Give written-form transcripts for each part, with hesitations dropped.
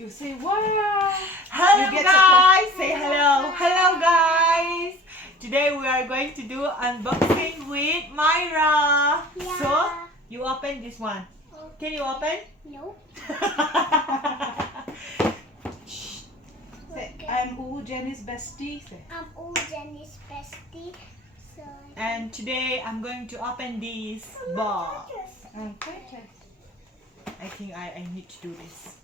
You say wow. Hello You get guys! Say hello! Hello guys! Today we are going to do unboxing with Myra. Yeah. So, you open this one. Can you open? No. Say, I'm Jenny's bestie. Say. I'm Jenny's bestie. So And today I'm going to open this box. Okay. I think I need to do this.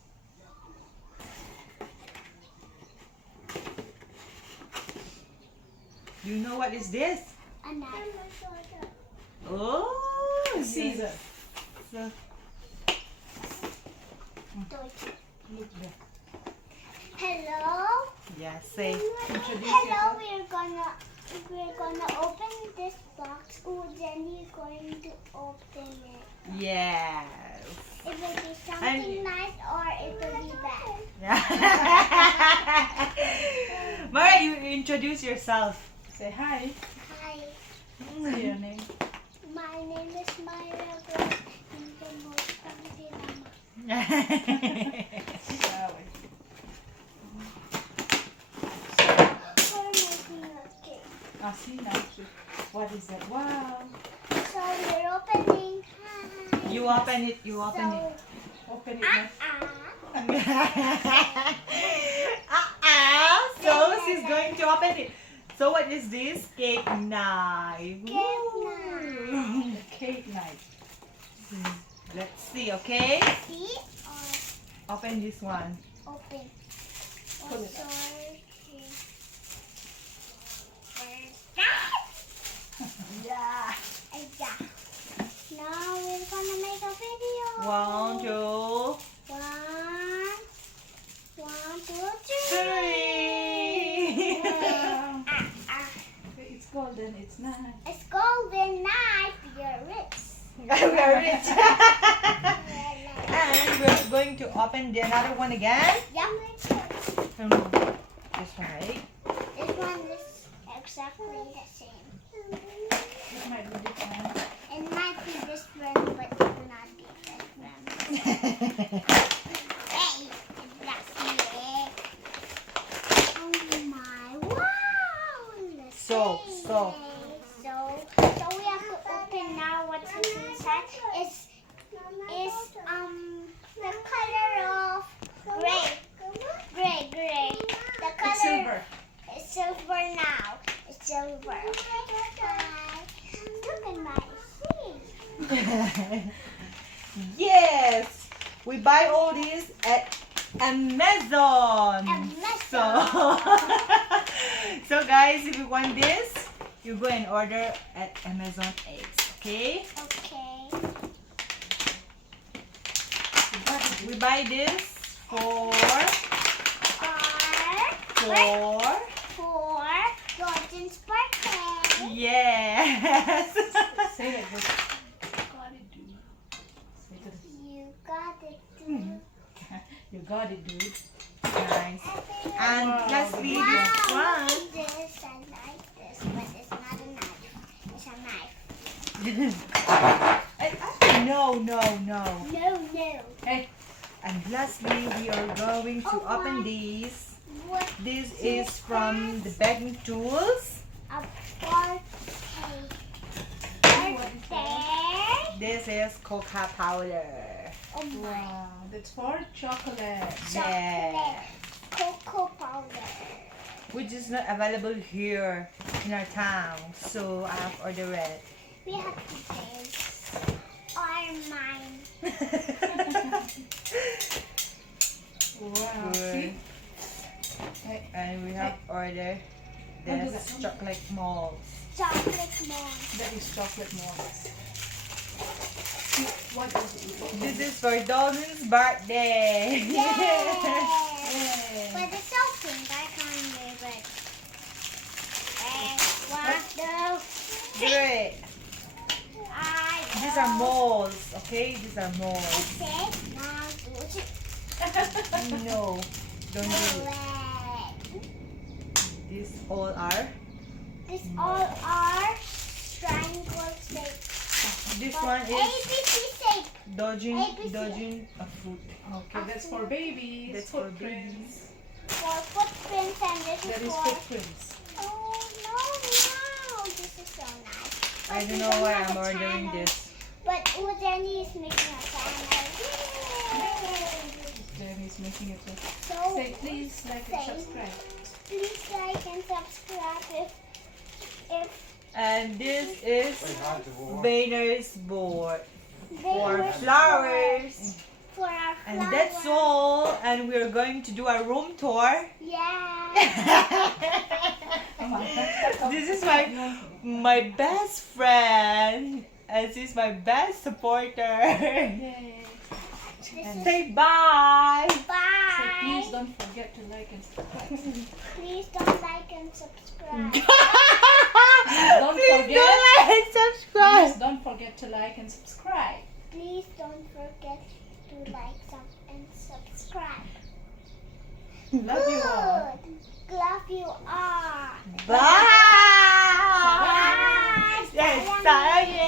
Do you know what is this? a knife. Oh, Caesar. So, Look there. Hello. yeah, say. Introduce Hello. yourself. We're gonna open this box. Jenny is going to open it. Yes. It will be something nice or it will be bad. Mara, you introduce yourself. Say hi. Hi. Say your name. My name is Mayra. I'm the most funny mama. Sorry. We're making a cake. See now. What is that? Wow. So we're opening. Hi. You open it. You open it. Open it now. So she's going to open it. So what is this? Cake knife. Cake knife. Ooh. The cake knife. Let's see, okay? See or Open this one. open. Pull it up. Sorry. Yeah. Yeah. Now we're gonna make a video. 1, 2, One, two, three. 3. Wow. Ah. It's golden. It's nice. It's golden knife. You're rich. We're rich. And we're going to open the another one again. Yum. This one, right? This one is exactly the same. It might be different. It might be different, but it will not be different. Hey, that's it. Oh my! Wow! Let's So. see. So we have to open now. What's inside is the color of gray. Gray. The color It's silver. is silver now. It's silver. Hi. Look at my feet. Yes, we buy all these at Amazon. Amazon. So guys, if you want this, you go and order at Amazon eggs. Okay? Okay. We buy this for For golden sparkle. yes. Say like this. Got it, dude. Say this. You got it, too. You got it, dude. Nice. And Wow. lastly, Wow, this one. look at this. I like this, but it's not a knife. It's a knife. No. No. Hey. And lastly, we are going to Oh open my. these. What This is from the baking tools. a birthday. Birthday. This is cocoa powder. Oh my. Wow. That's for chocolate. Chocolate. Cocoa powder. Which is not available here in our town. So I have ordered it. We have to pay. Or mine. Wow. Good. See? Hey. And we have ordered Don't do this that. chocolate molds. Chocolate more. That is chocolate molds. See, what is it? This is for Dalton's birthday. Yay! But it's so pink. I can't move it. One, two, Great. These are molds, okay? These are molds. Okay. One, two, three. No, don't do it. Red. These all are. These all are triangle shapes. This But one is ABC shape. dodging ABC. a foot. Okay, that's for babies. That's for Footprints. For footprints and this That is is for... footprints. Oh, no. This is so nice. I But don't we know why have I'm a ordering channel. this. But Jenny is making a channel. Yay! Jenny's making it. So, Say please like and Say. subscribe. please like and subscribe if And this is Vayner's board they for were flowers. for our And flowers. that's all. And we're going to do a room tour. Yeah. This is my best friend. And she's my best supporter. Yay. This is Say bye. So bye. please don't forget to like and subscribe. Please don't like and subscribe. Don't Please forget. don't like and subscribe. Please don't forget to like and subscribe. Please don't forget to like and subscribe. Love you all. Good. Love you all. Bye. Bye. Yes, 사랑해.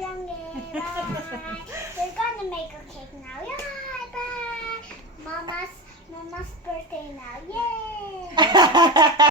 사랑해. Bye. We're gonna make a cake now. Yay! Bye. Mama's birthday now. Yay!